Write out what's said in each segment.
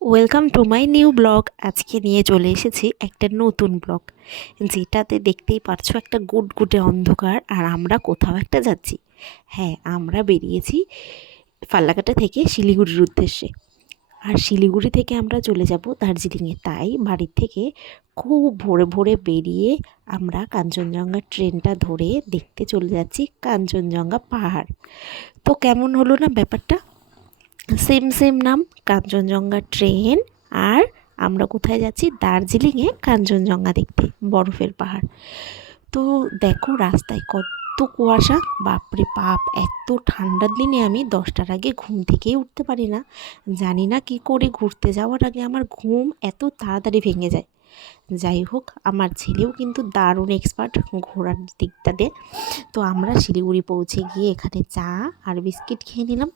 Welcome to my new blog. আজকে নিয়ে চলে এসেছি একটা নতুন ব্লগ, যেটাতে দেখতেই পারছো একটা গুটগুটে অন্ধকার আর আমরা কোথাও একটা যাচ্ছি। হ্যাঁ, আমরা বেরিয়েছি ফাল্লাকাটা থেকে শিলিগুড়ির উদ্দেশ্যে। আর শিলিগুড়ি থেকে আমরা চলে যাব দার্জিলিংয়ে। তাই বাড়ির থেকে খুব ভোরে ভোরে বেরিয়ে আমরা কাঞ্চনজঙ্ঘা ট্রেনটা ধরে দেখতে চলে যাচ্ছি কাঞ্চনজঙ্ঘা পাহাড়। তো কেমন হলো না ব্যাপারটা? সেম সেম নাম, কাঞ্চনজঙ্ঘা ট্রেন। আর আমরা কোথায় যাচ্ছি? দার্জিলিংয়ে কাঞ্চনজঙ্ঘা দেখতে, বরফের পাহাড়। তো দেখো রাস্তায় কত কুয়াশা, বাপরে বাপ! এত ঠান্ডার দিনে আমি 10টার আগে ঘুম থেকেই উঠতে পারি না। জানি না কি করে ঘুরতে যাওয়ার আগে আমার ঘুম এত তাড়াতাড়ি ভেঙে যায়। যাই হোক, আমার ছেলেও কিন্তু দারুণ এক্সপার্ট ঘোরার দিকটাতে। তো আমরা শিলিগুড়ি পৌঁছে গিয়ে এখানে চা আর বিস্কিট খেয়ে নিলাম।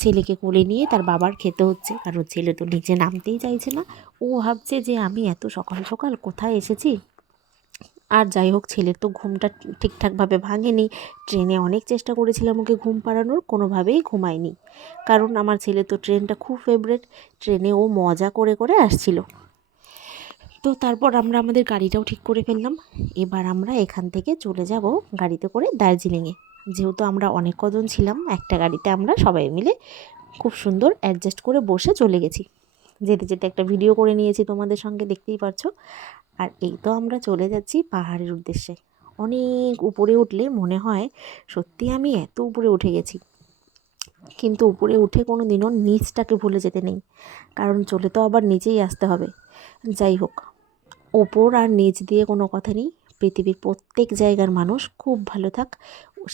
ছেলেকে কোলে নিয়ে তার বাবার খেতে হচ্ছে, কারণ ছেলে তো নিচে নামতেই চাইছে না। ও ভাবছে যে আমি এত সকাল সকাল কোথায় এসেছি। আর যাই হোক, ছেলের তো ঘুমটা ঠিকঠাকভাবে ভাঙেনি। ট্রেনে অনেক চেষ্টা করেছিলাম ওকে ঘুম পাড়ানোর, কোনোভাবেই ঘুমায়নি। কারণ আমার ছেলে তো ট্রেনটা খুব ফেভারেট, ট্রেনে ও মজা করে করে আসছিল। তো তারপর আমরা আমাদের গাড়িটাও ঠিক করে ফেললাম। এবার আমরা এখান থেকে চলে যাব গাড়িতে করে দার্জিলিংয়ে। যেহেতু আমরা অনেক কজন ছিলাম, একটা গাড়িতে আমরা সবাই মিলে খুব সুন্দর অ্যাডজাস্ট করে বসে চলে গেছি। যেতে যেতে একটা ভিডিও করে নিয়েছি তোমাদের সঙ্গে, দেখতেই পারছো। আর এই তো আমরা চলে যাচ্ছি পাহাড়ের উদ্দেশ্যে। অনেক উপরে উঠলে মনে হয় সত্যি আমি এত উপরে উঠে গেছি। কিন্তু উপরে উঠে কোনো দিনও নিচটাকে ভুলে যেতে নেই, কারণ চলে তো আবার নিচেই আসতে হবে। যাই হোক, ওপর আর নিচ দিয়ে কোনো কথা নেই। পৃথিবীর প্রত্যেক জায়গার মানুষ খুব ভালো থাক,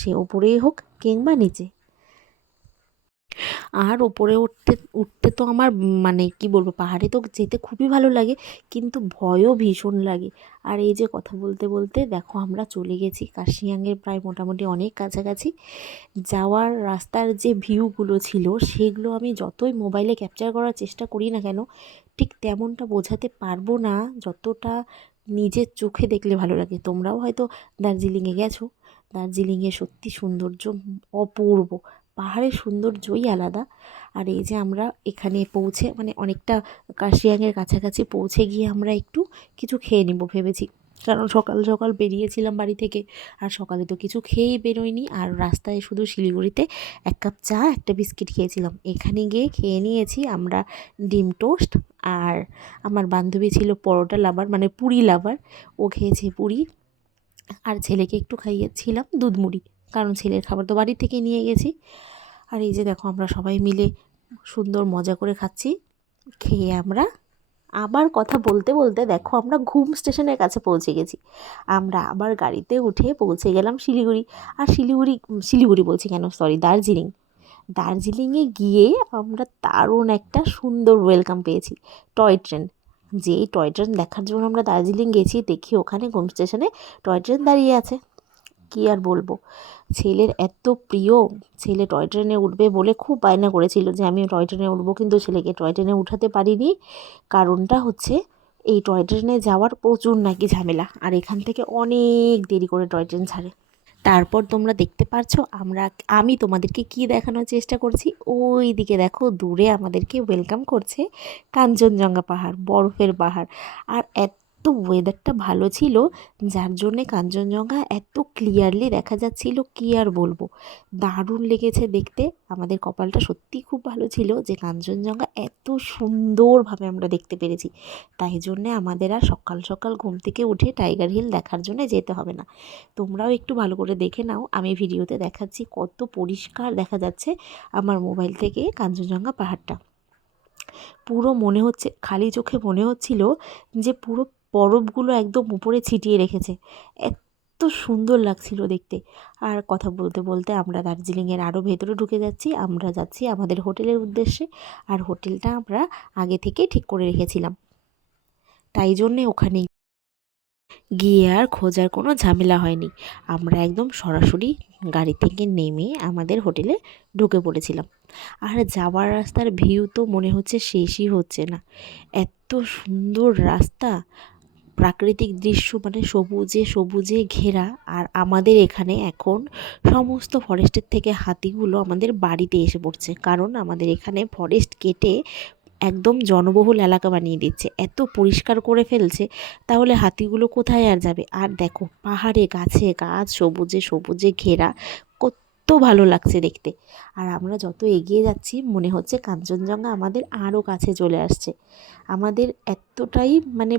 সে ওপরেই হোক কিংবা নিচে। আর ওপরে উঠতে উঠতে তো আমার মানে কি বলবো, পাহাড়ে তো যেতে খুবই ভালো লাগে, কিন্তু ভয়ও ভীষণ লাগে। আর এই যে কথা বলতে বলতে দেখো আমরা চলে গেছি কার্শিয়াংয়ের প্রায় মোটামুটি অনেক কাছাকাছি। যাওয়ার রাস্তার যে ভিউগুলো ছিল সেগুলো আমি যতই মোবাইলে ক্যাপচার করার চেষ্টা করি না কেন, ঠিক তেমনটা বোঝাতে পারবো না যতটা নিজের চোখে দেখলে ভালো লাগে। তোমরাও হয়তো দার্জিলিংয়ে গেছো। দার্জিলিংয়ে সত্যি সৌন্দর্য অপূর্ব, পাহাড়ের সৌন্দর্যই আলাদা। আর এই যে আমরা এখানে পৌঁছে মানে অনেকটা কার্শিয়াংয়ের কাছাকাছি পৌঁছে গিয়ে আমরা একটু কিছু খেয়ে নিব ভেবেছি, কারণ সকাল সকাল বেরিয়েছিলাম বাড়ি থেকে। আর সকালে তো কিছু খেয়েই বেরোয়নি, আর রাস্তায় শুধু শিলিগুড়িতে 1 কাপ চা একটা বিস্কিট খেয়েছিলাম। এখানে গিয়ে খেয়ে নিয়েছি আমরা ডিম টোস্ট। আর আমার বান্ধবী ছিল পরোটা লাভার, মানে পুরি লাভার, ও খেয়েছে পুরি। আর ছেলেকে একটু খাইয়েছিলাম দুধ মুড়ি, কারণ ছেলের খাবার তো বাড়ি থেকে নিয়ে গেছি। আর এই যে দেখো আমরা সবাই মিলে সুন্দর মজা করে খাচ্ছি। খেয়ে আমরা আবার কথা বলতে বলতে দেখো আমরা ঘুম স্টেশনের কাছে পৌঁছে গেছি। আমরা আবার গাড়িতে উঠে পৌঁছে গেলাম শিলিগুড়ি। আর শিলিগুড়ি বলছি কেন, সরি, দার্জিলিং। দার্জিলিংয়ে গিয়ে আমরা দারুণ একটা সুন্দর ওয়েলকাম পেয়েছি। টয় ট্রেন, যেই টয় ট্রেন দেখার জন্য আমরা দার্জিলিং গেছি, দেখি ওখানে ঘুম স্টেশনে টয় ট্রেন দাঁড়িয়ে আছে। কী আর বলবো, ছেলের এত প্রিয়। ছেলে টয় ট্রেনে উঠবে বলে খুব বায়না করেছিল যে আমি টয় ট্রেনে উঠবো, কিন্তু ছেলেকে টয় ট্রেনে উঠাতে পারিনি। কারণটা হচ্ছে এই টয় ট্রেনে যাওয়ার প্রচুর নাকি ঝামেলা, আর এখান থেকে অনেক দেরি করে টয় ট্রেন ছাড়ে। তারপর তোমরা দেখতে পাচ্ছ আমি তোমাদেরকে কি দেখানোর চেষ্টা করছি। ওই দিকে দেখো দূরে আমাদেরকে ওয়েলকাম করছে কাঞ্চনজঙ্ঘা পাহাড়, বরফের পাহাড়। আর এত ওয়েদারটা ভালো ছিল, যার জন্যে কাঞ্চনজঙ্ঘা এত ক্লিয়ারলি দেখা যাচ্ছিল, কি আর বলবো। দারুণ লেগেছে দেখতে। আমাদের কপালটা সত্যিই খুব ভালো ছিল যে কাঞ্চনজঙ্ঘা এত সুন্দরভাবে আমরা দেখতে পেরেছি। তাই জন্যে আমাদের আর সকাল সকাল ঘুম থেকে উঠে টাইগার হিল দেখার জন্য যেতে হবে না। তোমরাও একটু ভালো করে দেখে নাও, আমি ভিডিওতে দেখাচ্ছি কত পরিষ্কার দেখা যাচ্ছে আমার মোবাইল থেকে কাঞ্চনজঙ্ঘা পাহাড়টা। পুরো মনে হচ্ছে, খালি চোখে মনে হচ্ছিল যে পুরো বরফগুলো একদম উপরে ছিটিয়ে রেখেছে। এত সুন্দর লাগছিল দেখতে। আর কথা বলতে বলতে আমরা দার্জিলিংয়ের আরও ভেতরে ঢুকে যাচ্ছি। আমরা যাচ্ছি আমাদের হোটেলের উদ্দেশ্যে। আর হোটেলটা আমরা আগে থেকেই ঠিক করে রেখেছিলাম, তাই জন্যে ওখানে গিয়ে আর খোঁজার কোনো ঝামেলা হয়নি। আমরা একদম সরাসরি গাড়ি থেকে নেমে আমাদের হোটেলে ঢুকে পড়েছিলাম। আর যাওয়ার রাস্তার ভিউ তো মনে হচ্ছে শেষই হচ্ছে না, এত সুন্দর রাস্তা, প্রাকৃতিক দৃশ্য, মানে সবুজে সবুজে ঘেরা। আর আমাদের এখানে এখন সমস্ত ফরেস্টের থেকে হাতিগুলো আমাদের বাড়িতে এসে পড়ছে, কারণ আমাদের এখানে ফরেস্ট কেটে একদম জনবহুল এলাকা বানিয়ে দিচ্ছে, এত পরিষ্কার করে ফেলছে, তাহলে হাতিগুলো কোথায় আর যাবে। আর দেখো পাহাড়ে গাছে গাছ সবুজে সবুজে ঘেরা, কত ভালো লাগছে দেখতে। আর আমরা যত এগিয়ে যাচ্ছি মনে হচ্ছে কাঞ্চনজঙ্ঘা আমাদের আরও কাছে চলে আসছে। আমাদের এতটাই মানে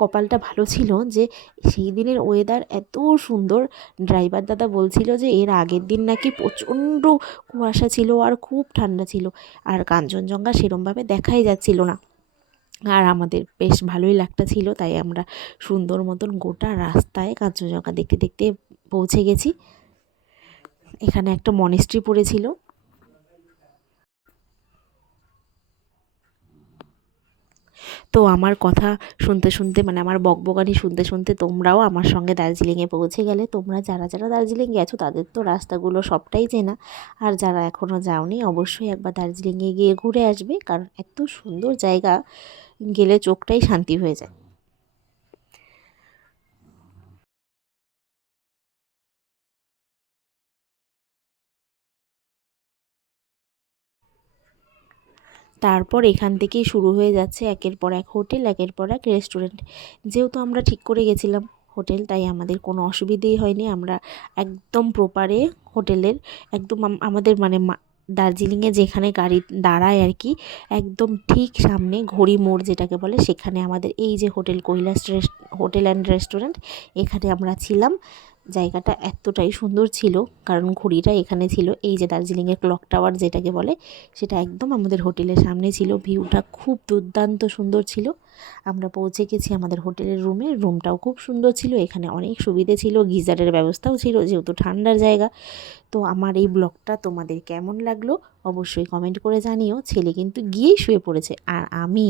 কপালটা ভালো ছিল যে সেই দিনের ওয়েদার এত সুন্দর। ড্রাইভার দাদা বলছিল যে এর আগের দিন নাকি প্রচণ্ড কুয়াশা ছিল আর খুব ঠান্ডা ছিল, আর কাঞ্চনজঙ্ঘা সেরমভাবে দেখাই যাচ্ছিল না। আর আমাদের বেশ ভালোই লাগতাছিল, তাই আমরা সুন্দর মতন গোটা রাস্তায় কাঞ্চনজঙ্ঘা দেখতে দেখতে পৌঁছে গেছি। এখানে একটা মনেস্ট্রি পড়েছিল। তো আমার কথা শুনতে শুনতে মানে আমার বকবকানি শুনতে শুনতে তোমরাও আমার সঙ্গে দার্জিলিংয়ে পৌঁছে গেলে। তোমরা যারা যারা দার্জিলিং গেছো তাদের তো রাস্তাগুলো সবটাই চেনা, আর যারা এখনও যাওনি অবশ্যই একবার দার্জিলিংয়ে গিয়ে ঘুরে আসবে, কারণ এত সুন্দর জায়গা, গেলে চোখটাই শান্তি হয়ে যায়। তারপর এখান থেকেই শুরু হয়ে যাচ্ছে একের পর এক হোটেল, একের পর এক রেস্টুরেন্ট। যেহেতু আমরা ঠিক করে গেছিলাম হোটেল, তাই আমাদের কোনো অসুবিধেই হয়নি। আমরা একদম প্রপারে হোটেলের একদম আমাদের মানে দার্জিলিংয়ে যেখানে গাড়ি দাঁড়ায় আর কি, একদম ঠিক সামনে ঘড়ি মোড় যেটাকে বলে, সেখানে আমাদের এই যে hotel Kailash hotel and restaurant, এখানে আমরা ছিলাম। জায়গাটা এতটাই সুন্দর ছিল, কারণ ঘড়িটা এখানে ছিল, এই যে দার্জিলিংয়ের ক্লক টাওয়ার যেটাকে বলে, সেটা একদম আমাদের হোটেলের সামনে ছিল। ভিউটা খুব দুর্দান্ত সুন্দর ছিল। আমরা পৌঁছে গেছি আমাদের হোটেলের রুমে। রুমটাও খুব সুন্দর ছিল, এখানে অনেক সুবিধে ছিল, গিজারের ব্যবস্থাও ছিল যেহেতু ঠান্ডার জায়গা। তো আমার এই ব্লগটা তোমাদের কেমন লাগলো অবশ্যই কমেন্ট করে জানিও। ছেলে কিন্তু গিয়েই শুয়ে পড়েছে, আর আমি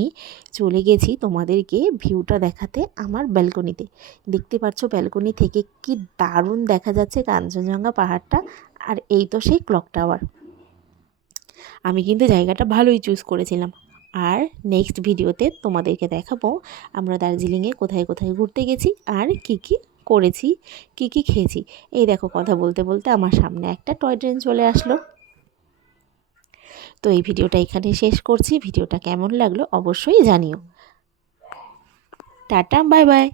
চলে গেছি তোমাদেরকে ভিউটা দেখাতে আমার ব্যালকনিতে। দেখতে পাচ্ছ ব্যালকনি থেকে কি দারুণ দেখা যাচ্ছে কাঞ্চনজঙ্ঘা পাহাড়টা, আর এই তো সেই ক্লক টাওয়ার। আমি কিন্তু জায়গাটা ভালোই চুজ করেছিলাম। আর নেক্সট ভিডিওতে তোমাদেরকে দেখাবো আমরা দার্জিলিংয়ে কোথায় কোথায় ঘুরতে গেছি আর কি কি করেছি, কি কি খেয়েছি। এই দেখো কথা বলতে বলতে আমার সামনে একটা টয় ট্রেন চলে আসলো। তো এই ভিডিওটা এখানে শেষ করছি। ভিডিওটা কেমন লাগলো অবশ্যই জানিও। Tata, bye bye.